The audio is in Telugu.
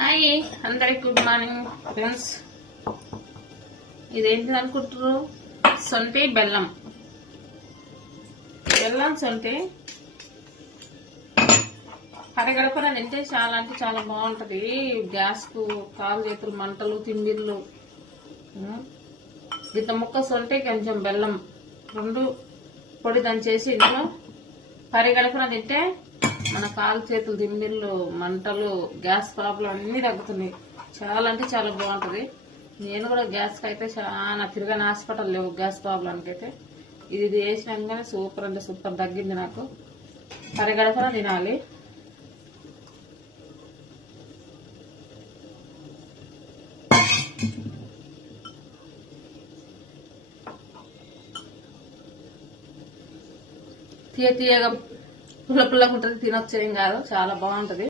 హాయ్ అందరికి గుడ్ మార్నింగ్ ఫ్రెండ్స్. ఇదేంటిది అనుకుంటారు? సొంటి బెల్లం సొంటి పరగడపన తింటే చాలా అంటే చాలా బాగుంటది. గ్యాస్ కు కాలు చేతులు మంటలు తిండిళ్ళు ఇంత ముక్క సొంటి కొంచెం బెల్లం రెండు పొడి దంచేసి ఇంట్లో పరిగడపన తింటే మన కాలు చేతులు తిమ్మిళ్ళు మంటలు గ్యాస్ ప్రాబ్లం అన్ని తగ్గుతున్నాయి. చాలా అంటే చాలా బాగుంటది. నేను కూడా గ్యాస్ కి అయితే చాలా తిరగని హాస్పిటల్ లేవు గ్యాస్ ప్రాబ్లంకి అయితే. ఇది వేసినాకనే సూపర్ అంటే సూపర్ తగ్గింది నాకు. పరిగడపన తినాలి. తీయగా పుల్ల పుల్లగా ఉంటుంది, తినొచ్చేం కాదు, చాలా బాగుంటది.